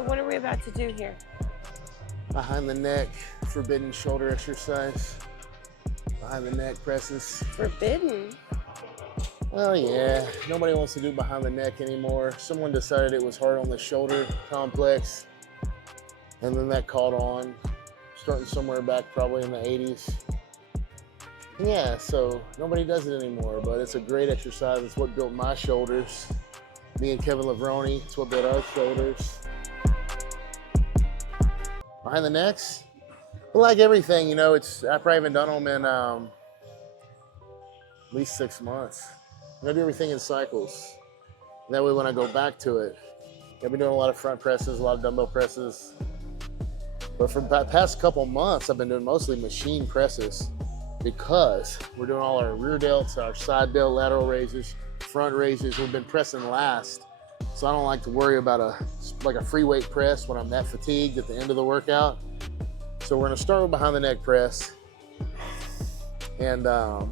So what are we about to do here? Behind the neck, forbidden shoulder exercise. Behind the neck presses. Forbidden? Oh yeah, nobody wants to do behind the neck anymore. Someone decided it was hard on the shoulder complex, and then that caught on, starting somewhere back probably in the 80s. Yeah, so nobody does it anymore, but it's a great exercise. It's what built my shoulders. Me and Kevin Lavroni, it's what built our shoulders. Behind the necks, well, like everything, you know, I've probably haven't done them in at least 6 months. I do everything in cycles. That way when I go back to it, I've been doing a lot of front presses, a lot of dumbbell presses. But for the past couple months, I've been doing mostly machine presses because we're doing all our rear delts, our side delt, lateral raises, front raises. We've been pressing last. So I don't like to worry about a free weight press when I'm that fatigued at the end of the workout. So we're gonna start with behind the neck press. And I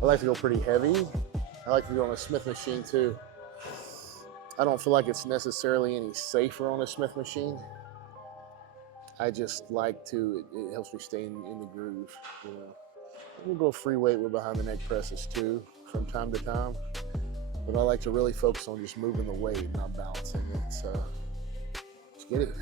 like to go pretty heavy. I like to go on a Smith machine too. I don't feel like it's necessarily any safer on a Smith machine. I just like to, it helps me stay in the groove, you know. We'll go free weight with behind the neck presses too from time to time. But I like to really focus on just moving the weight, not balancing it. So let's get it.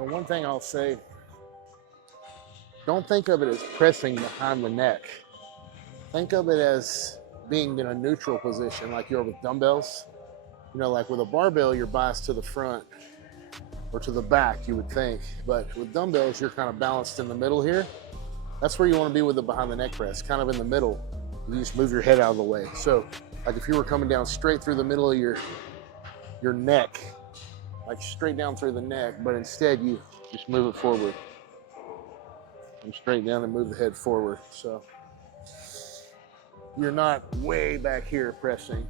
And one thing I'll say, don't think of it as pressing behind the neck. Think of it as being in a neutral position like you are with dumbbells. You know, like with a barbell, you're biased to the front or to the back, you would think. But with dumbbells, you're kind of balanced in the middle here. That's where you want to be with the behind the neck press, kind of in the middle. You just move your head out of the way. So like if you were coming down straight through the middle of your neck, like straight down through the neck, but instead you just move it forward. Come straight down and move the head forward. So you're not way back here pressing.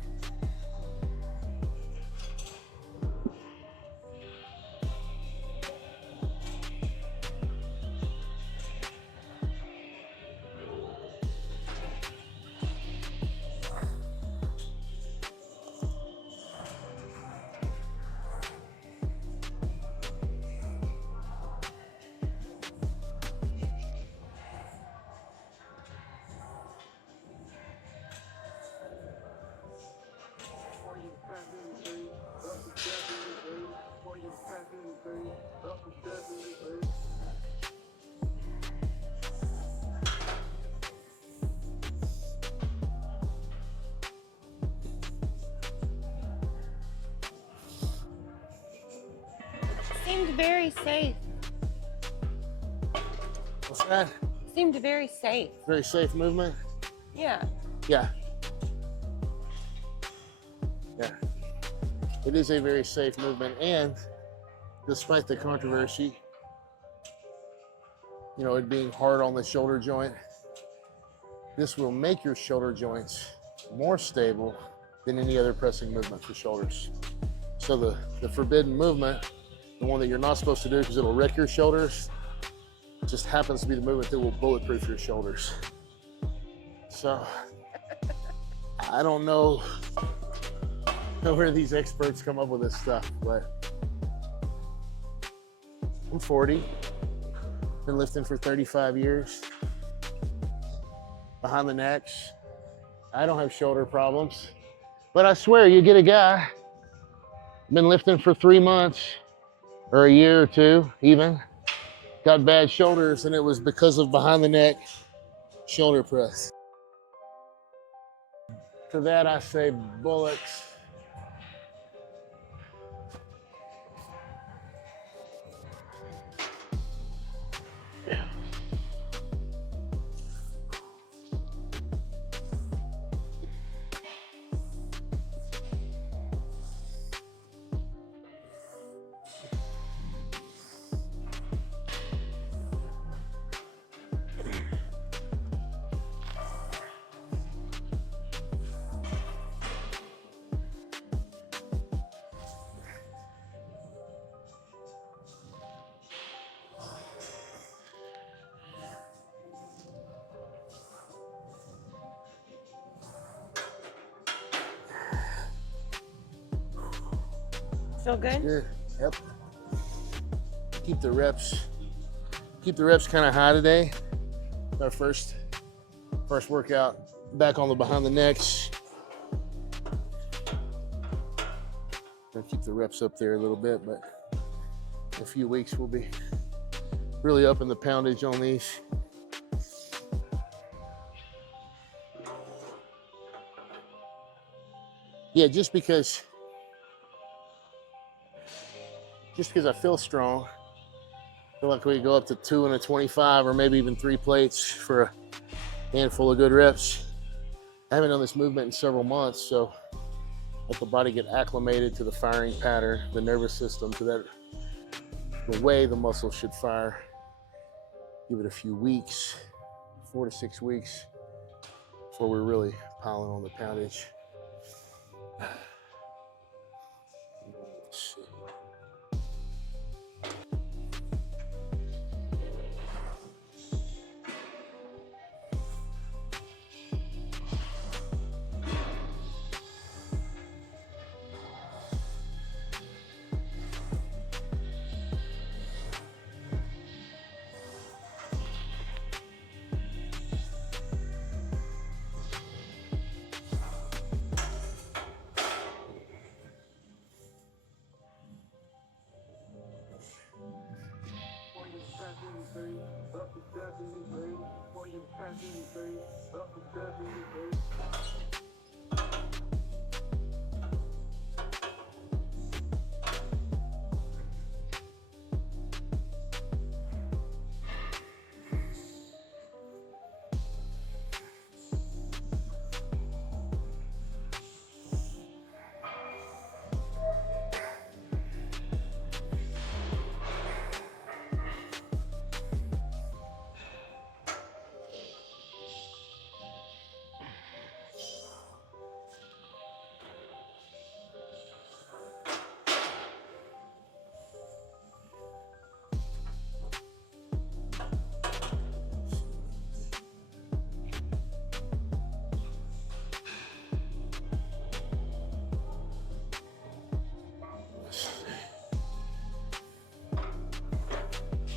Seemed very safe. What's that? Seemed very safe. Very safe movement? Yeah. Yeah. Yeah. It is a very safe movement, and despite the controversy, you know, it being hard on the shoulder joint, this will make your shoulder joints more stable than any other pressing movement for shoulders. So the forbidden movement, the one that you're not supposed to do because it'll wreck your shoulders, just happens to be the movement that will bulletproof your shoulders. So I don't know where these experts come up with this stuff, but I'm 40, been lifting for 35 years. Behind the necks, I don't have shoulder problems, but I swear you get a guy, been lifting for 3 months or a year or two even, got bad shoulders, and it was because of behind the neck shoulder press. To that I say bullocks. Feel good? Good. Yep. Keep the reps kind of high today. Our first workout back on the behind the necks. Gonna keep the reps up there a little bit, but in a few weeks we'll be really upping the poundage on these. Yeah, just because I feel strong, I feel like we could go up to 2 and a 25 or maybe even 3 plates for a handful of good reps. I haven't done this movement in several months, so let the body get acclimated to the firing pattern, the nervous system, to that, the way the muscle should fire. Give it a few weeks, 4 to 6 weeks, before we're really piling on the poundage. Let's see.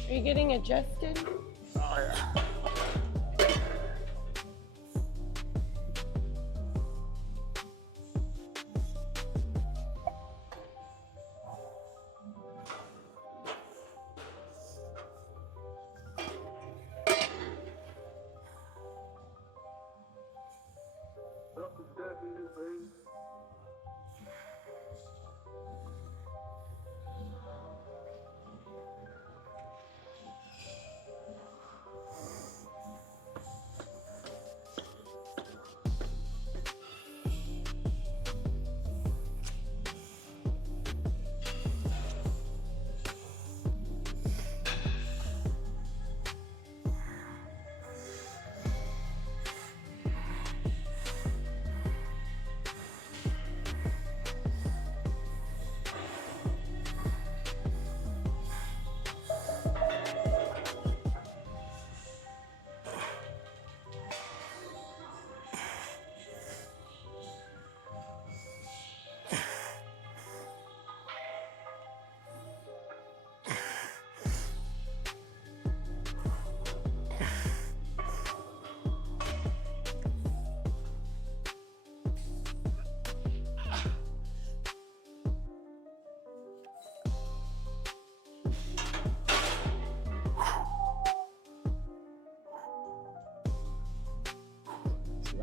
Are you getting adjusted? Oh, yeah.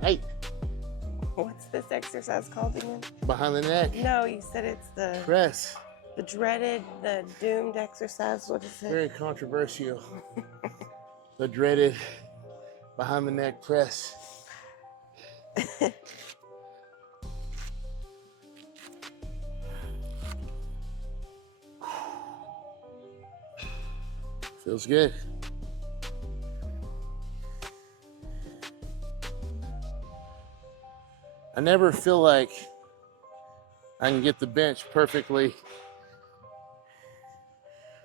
Right. What's this exercise called again? Behind the neck. No, you said it's the Press. the doomed exercise. What is it? Very controversial. The dreaded behind the neck press. Feels good. I never feel like I can get the bench perfectly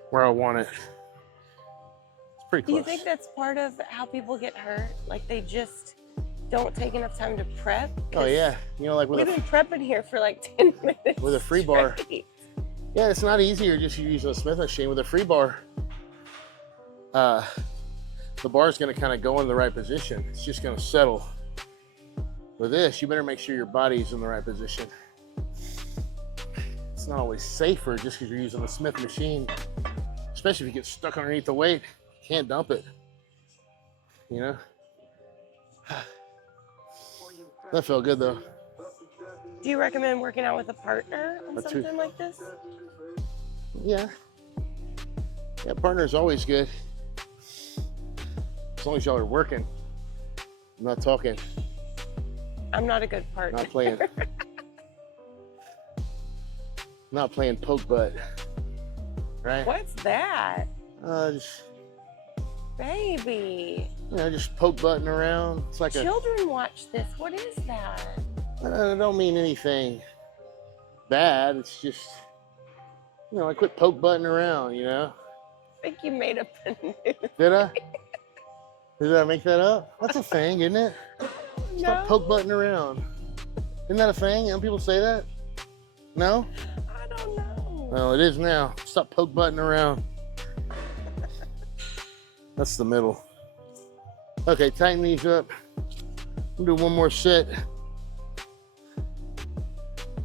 where I want it. It's pretty close. Do you think that's part of how people get hurt? Like they just don't take enough time to prep? Oh yeah, you know, like with we've been prepping here for like 10 minutes. with a free bar. straight. Yeah, it's not easier just using a Smith machine. With a free bar, the bar is going to kind of go in the right position. It's just going to settle. With this, you better make sure your body's in the right position. It's not always safer just because you're using a Smith machine, especially if you get stuck underneath the weight. You can't dump it, you know? That felt good though. Do you recommend working out with a partner on something like this? Yeah. Yeah, partner is always good. As long as y'all are working. I'm not talking. I'm not a good partner. Not playing. Not playing poke butt. Right? What's that? Just, Baby. you know, just poke butting around. It's like Children watch this. What is that? I don't mean anything bad. It's just, you know, I quit poke butting around, you know? I think you made up a new. Did I? Did I make that up? That's a thing, isn't it? Stop No, poke butting around. Isn't that a thing? Young people say that? No? I don't know. Well, it is now. Stop poke butting around. That's the middle. Okay, tighten these up. We'll do one more set.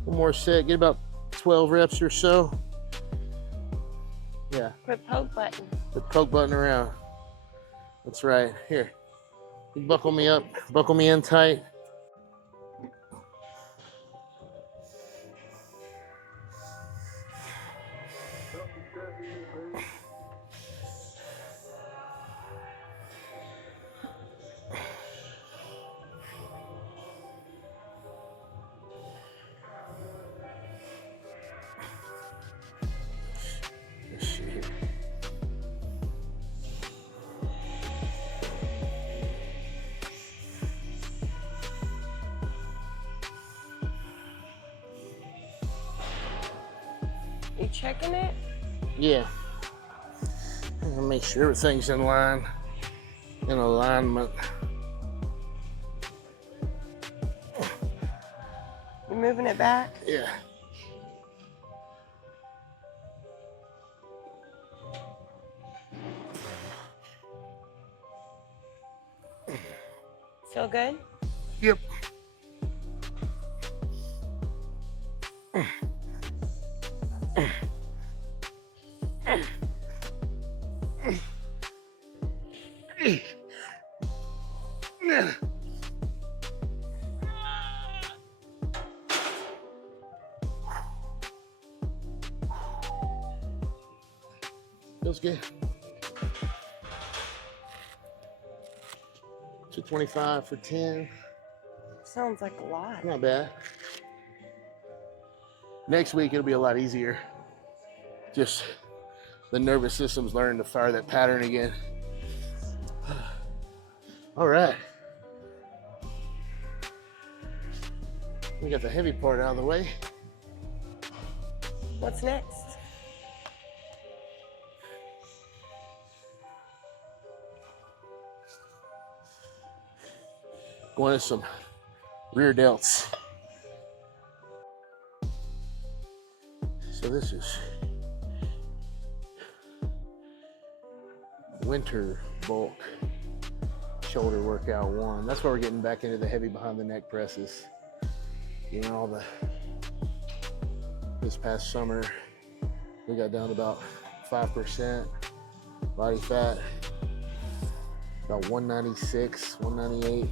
One more set. Get about 12 reps or so. Yeah. Quit poke button. Quit poke butting around. That's right. Here. You buckle me up. Buckle me in tight. Let's see here. You checking it? Yeah. I'm gonna make sure everything's in line, in alignment. You moving it back? Yeah. Feel good? Yep. Feels good. 225 for 10. Sounds like a lot. Not bad. Next week it'll be a lot easier. Just the nervous system's learning to fire that pattern again. All right. We got the heavy part out of the way. What's next? Going to some rear delts. So this is winter bulk shoulder workout 1. That's why we're getting back into the heavy behind the neck presses. You know, this past summer, we got down to about 5% body fat, about 196, 198.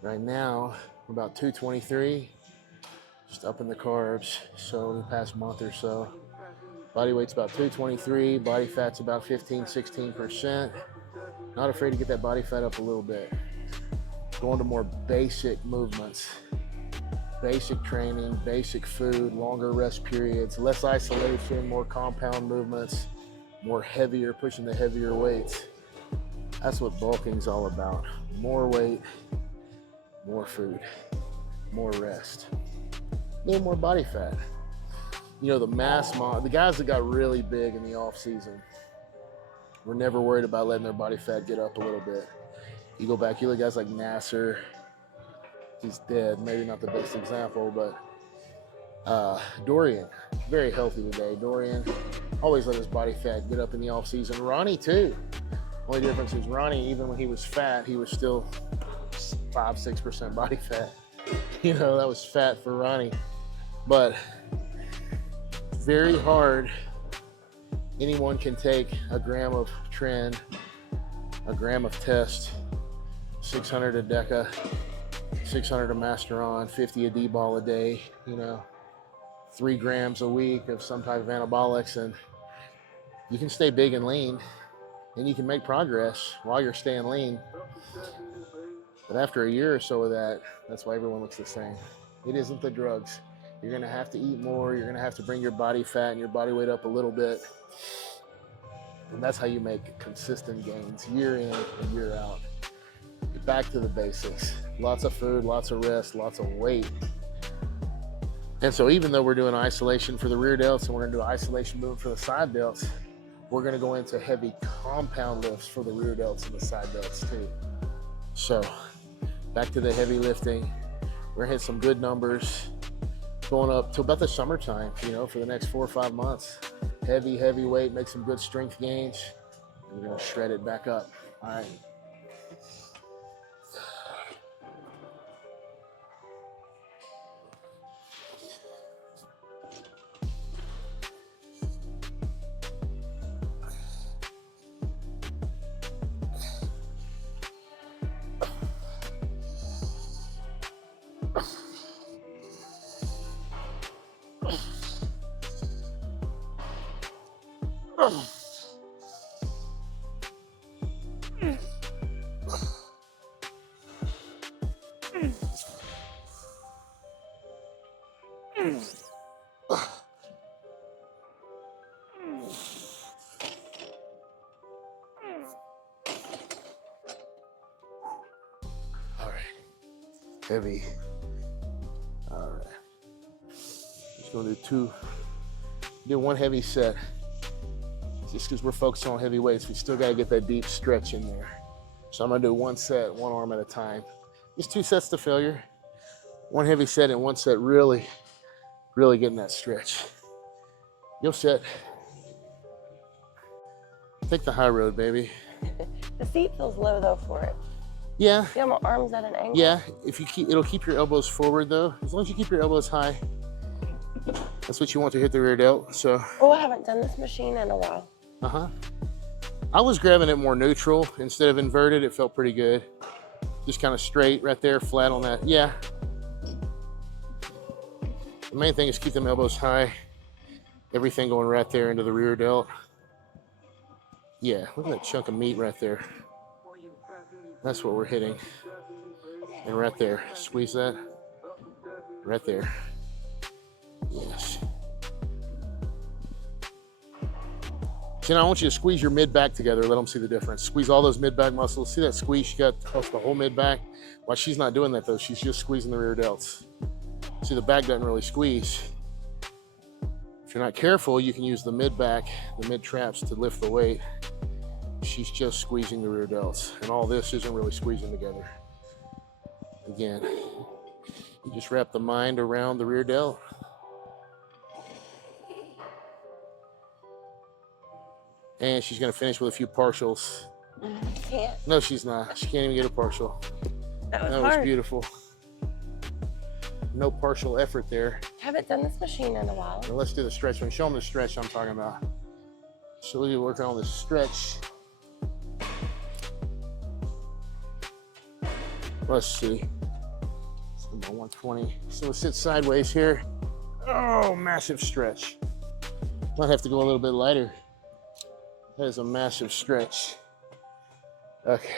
Right now, we're about 223, just upping the carbs. So the past month or so, body weight's about 223, body fat's about 15, 16%. Not afraid to get that body fat up a little bit. Going to more basic movements, basic training, basic food, longer rest periods, less isolation, more compound movements, more heavier, pushing the heavier weights. That's what bulking's all about. More weight, more food, more rest, a little more body fat. You know, the guys that got really big in the off season were never worried about letting their body fat get up a little bit. You go back, you look at guys like Nasser, he's dead, maybe not the best example, but Dorian very healthy today. Dorian always let his body fat get up in the off season. Ronnie too. Only difference is Ronnie, even when he was fat, he was still 5-6% body fat. You know, that was fat for Ronnie. But very hard. Anyone can take a gram of trend, a gram of test, 600 a deca, 600 a masteron, 50 a D-ball a day, you know, 3 grams a week of some type of anabolics, and you can stay big and lean, and you can make progress while you're staying lean. But after a year or so of that, that's why everyone looks the same. It isn't the drugs. You're gonna have to eat more. You're gonna have to bring your body fat and your body weight up a little bit. And that's how you make consistent gains year in and year out. Get back to the basics. Lots of food, lots of rest, lots of weight. And so even though we're doing isolation for the rear delts and we're gonna do isolation movement for the side delts, we're gonna go into heavy compound lifts for the rear delts and the side delts too. So back to the heavy lifting. We're gonna hit some good numbers going up to about the summertime, you know, for the next 4 or 5 months. Heavy weight, make some good strength gains, and we're gonna shred it back up. All right. All right, heavy. All right, just gonna do one heavy set. Just because we're focused on heavy weights, we still gotta get that deep stretch in there. So I'm gonna do one set, one arm at a time. Just 2 sets to failure. One heavy set and one set really getting that stretch. You'll set. Take the high road, baby. The seat feels low though for it. Yeah. See how my arm's at an angle? Yeah, it'll keep your elbows forward though. As long as you keep your elbows high, that's what you want to hit the rear delt. So. Oh, I haven't done this machine in a while. I was grabbing it more neutral instead of inverted. It felt pretty good. Just kind of straight right there, flat on that. Yeah. The main thing is keep them elbows high. Everything going right there into the rear delt. Yeah, look at that chunk of meat right there. That's what we're hitting. And right there, squeeze that. Right there. Yes. So now I want you to squeeze your mid-back together. Let them see the difference. Squeeze all those mid-back muscles. See that squeeze she got across the whole mid-back? Well, she's not doing that though. She's just squeezing the rear delts. See, the back doesn't really squeeze. If you're not careful, you can use the mid-back, the mid-traps to lift the weight. She's just squeezing the rear delts. And all this isn't really squeezing together. Again, you just wrap the mind around the rear delt. And she's gonna finish with a few partials. Can't. No, she's not. She can't even get a partial. That was That hard. was beautiful. No partial effort there. Haven't done this machine in a while. Now let's do the stretch. Show them the stretch I'm talking about. So we'll be working on the stretch. Let's see. Let's go about 120. So we'll sit sideways here. Oh, massive stretch. Might have to go a little bit lighter. That is a massive stretch. Okay.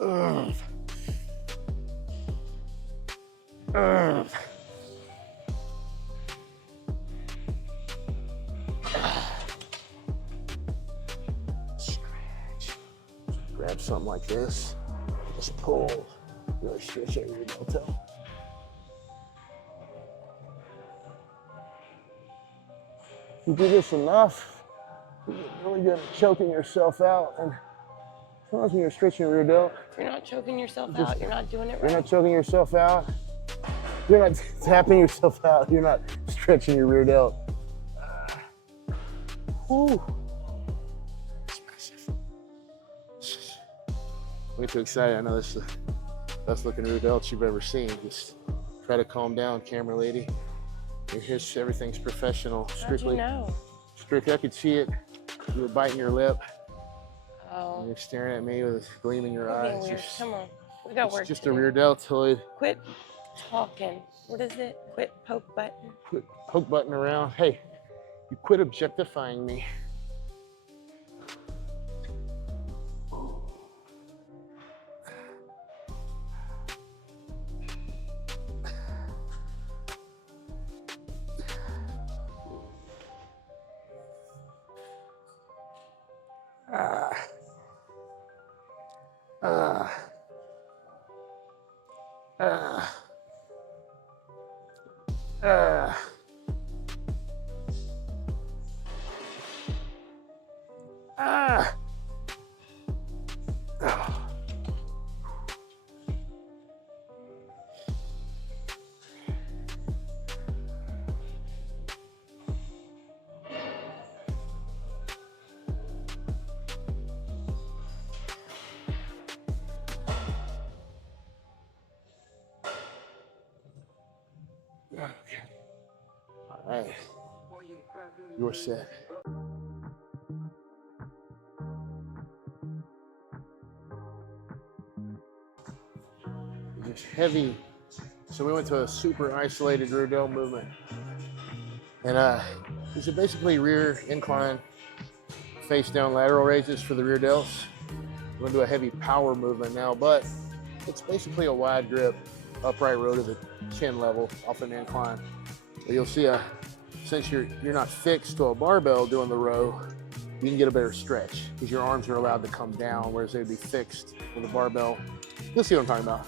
Ugh. Ugh. something like this. Just pull, really stretch out your delta. If you do this enough, you get really good at choking yourself out. And sometimes when you're stretching your rear delt, If you're not choking yourself out, you're not doing it right. You're not choking yourself out. You're not tapping yourself out. You're not stretching your rear delt. Whew. Don't get too excited. I know this is the best looking rear delt you've ever seen. Just try to calm down, camera lady. Here's everything's professional. Strictly, How'd you know? strictly. I could see it. You were biting your lip. Oh. And you're staring at me with a gleam in your eyes. Weird. Come on, we got work. It's just to a do. rear deltoid. Quit talking. What is it? Quit poke button. Quit poke button around. Hey, you quit objectifying me. Okay. All right. You're set. Just heavy. So we went to a super isolated rear delt movement. And these are basically rear incline, face down lateral raises for the rear delts. We're gonna do a heavy power movement now, but it's basically a wide grip, upright row to the chin level off an incline. But you'll see since you're not fixed to a barbell doing the row, you can get a better stretch because your arms are allowed to come down, whereas they'd be fixed with a barbell. You'll see what I'm talking about.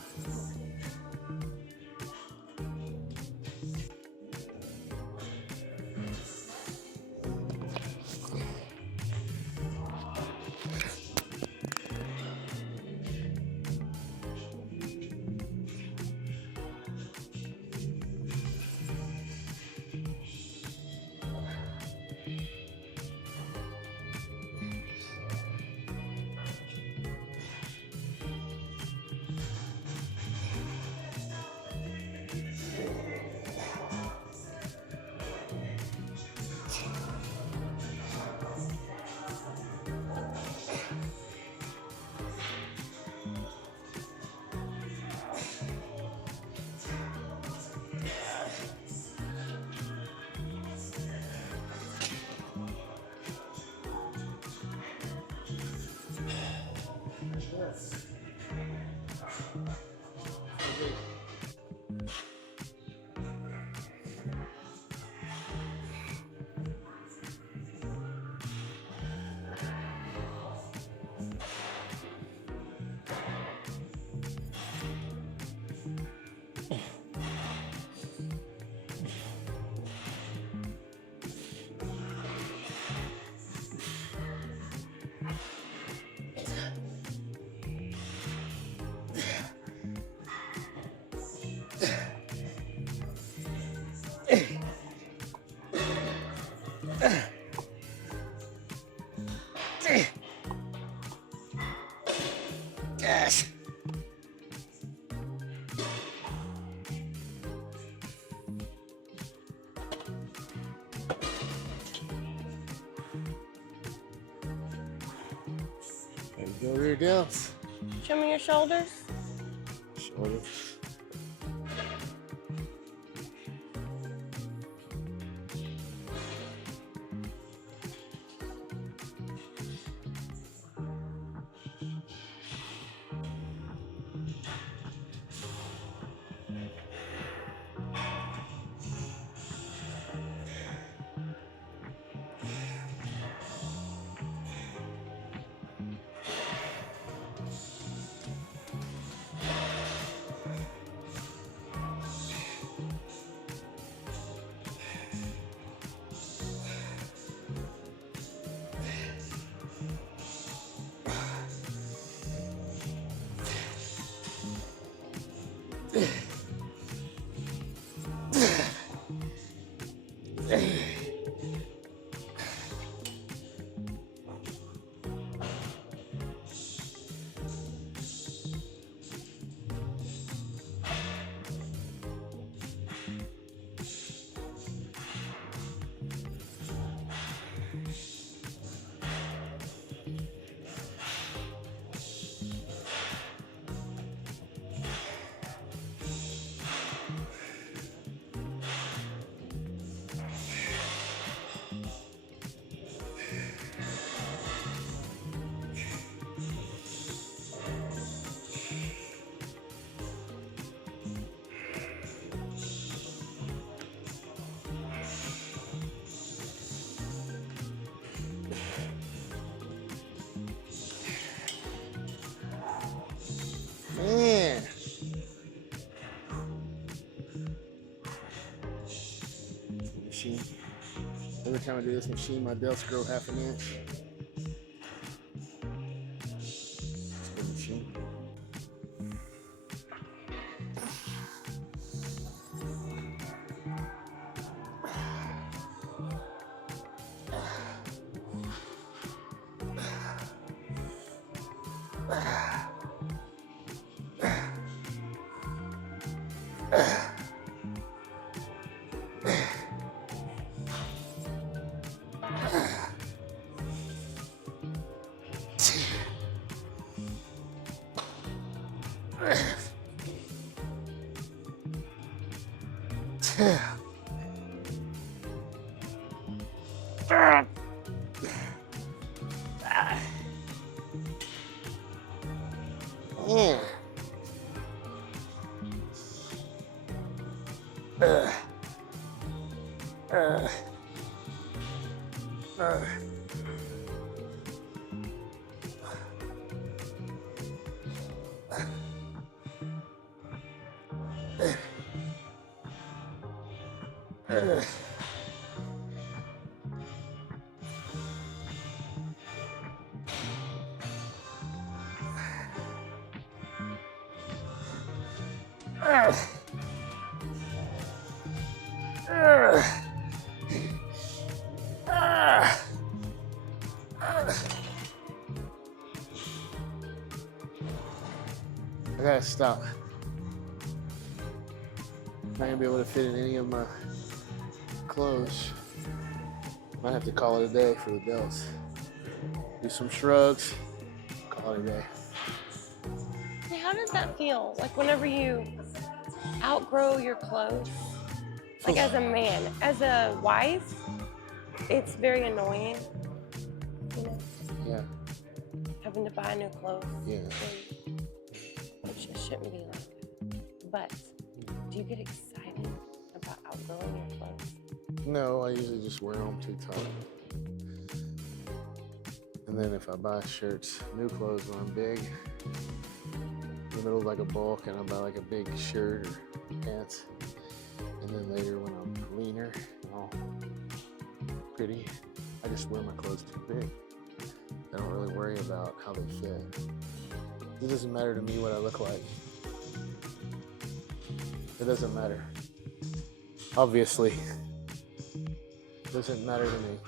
Yes. There you go, rear delts. Show me your shoulders. Shoulders. Man. Machine. Every time I do this machine, my delts grow half an inch. It's a good machine. I gotta stop. Not gonna be able to fit in any of my clothes. Might have to call it a day for the delts. Do some shrugs, call it a day. How does that feel? Like whenever you outgrow your clothes? Like as a man, as a wife, it's very annoying. You know? Yeah. Having to buy new clothes. Yeah. Which it shouldn't be like. But do you get excited about outgrowing your clothes? No, I usually just wear them too tight. And then if I buy shirts, new clothes when I'm big, in the middle of like a bulk, and I buy like a big shirt or pants. And then later when I'm leaner and all pretty, I just wear my clothes too big. I don't really worry about how they fit. It doesn't matter to me what I look like. It doesn't matter. Obviously, it doesn't matter to me.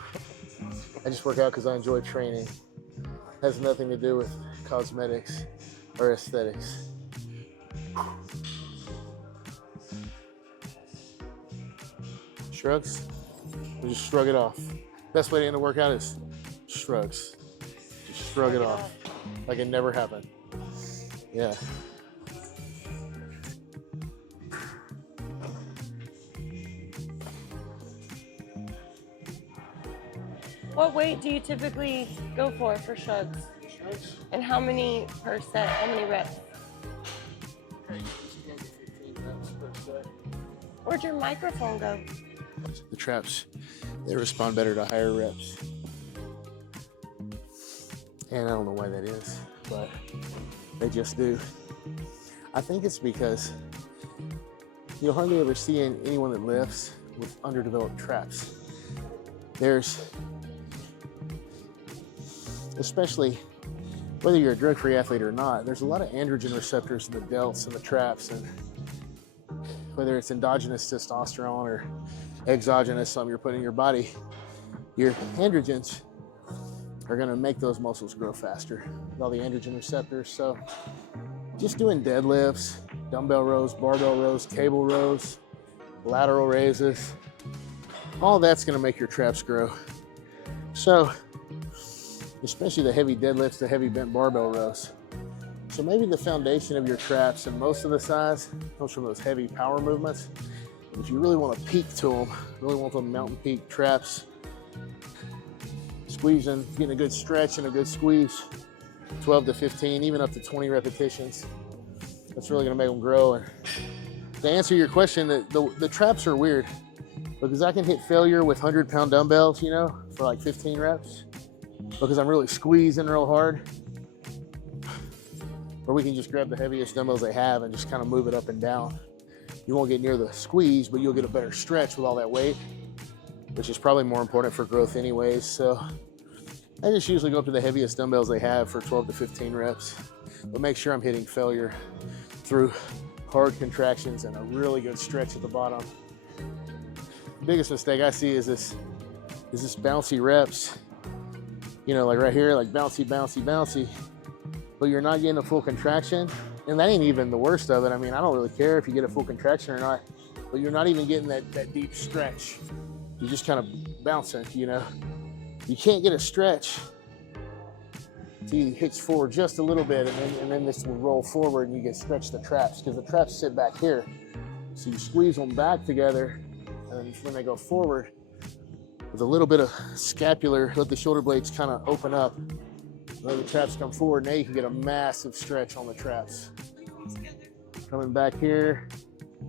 I just work out because I enjoy training. It has nothing to do with cosmetics or aesthetics. Shrugs? Or just shrug it off. Best way to end a workout is shrugs. Just shrug it off. Like it never happened. Yeah. What weight do you typically go for shrugs? Shrugs? And how many per set? How many reps? I usually go to 15 reps per set. Where'd your microphone go? The traps, they respond better to higher reps. And I don't know why that is, but they just do. I think it's because you'll hardly ever see anyone that lifts with underdeveloped traps. There's, especially whether you're a drug-free athlete or not, there's a lot of androgen receptors in the delts and the traps, and whether it's endogenous testosterone or exogenous, something you're putting in your body, your androgens are gonna make those muscles grow faster with all the androgen receptors. So just doing deadlifts, dumbbell rows, barbell rows, cable rows, lateral raises, all that's gonna make your traps grow. So especially the heavy deadlifts, the heavy bent barbell rows. So maybe the foundation of your traps and most of the size comes from those heavy power movements. If you really want to peak to them, really want them mountain peak traps, squeezing, getting a good stretch and a good squeeze, 12 to 15, even up to 20 repetitions. That's really going to make them grow. And to answer your question, the traps are weird because I can hit failure with 100-pound dumbbells, you know, for like 15 reps because I'm really squeezing real hard. Or we can just grab the heaviest dumbbells they have and just kind of move it up and down. You won't get near the squeeze, but you'll get a better stretch with all that weight, which is probably more important for growth anyways. So I just usually go up to the heaviest dumbbells they have for 12 to 15 reps, but make sure I'm hitting failure through hard contractions and a really good stretch at the bottom. The biggest mistake I see is this bouncy reps, you know, like right here, like bouncy, bouncy, bouncy, but you're not getting a full contraction. And that ain't even the worst of it. I mean, I don't really care if you get a full contraction or not, but you're not even getting that deep stretch. You're just kind of bouncing, you know. You can't get a stretch until you hitch forward just a little bit, and then this will roll forward and you get stretch the traps, because the traps sit back here. So you squeeze them back together, and when they go forward, with a little bit of scapular, let the shoulder blades kind of open up. Let the traps come forward. Now you can get a massive stretch on the traps. Coming back here.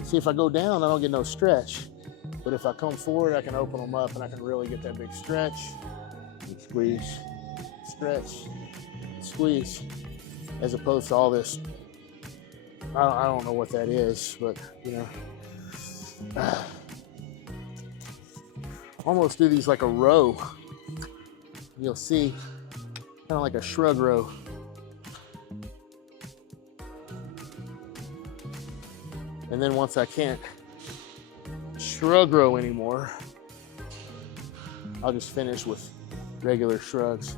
See, if I go down, I don't get no stretch. But if I come forward, I can open them up and I can really get that big stretch. Squeeze, stretch, squeeze. As opposed to all this, I don't know what that is, but you know. Almost do these like a row. You'll see. Kind of like a shrug row. And then once I can't shrug row anymore, I'll just finish with regular shrugs.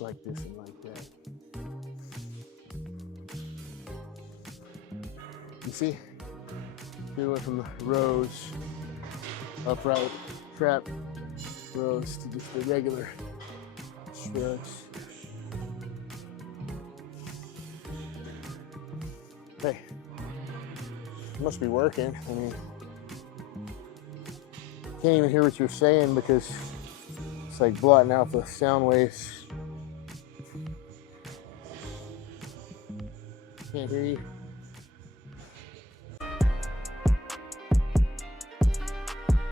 Like this and like that. You see? We went from the rows, upright, trap, rows to just the regular shrugs. Hey, it must be working. I mean, can't even hear what you're saying because it's like blotting out the sound waves. Can't hear you.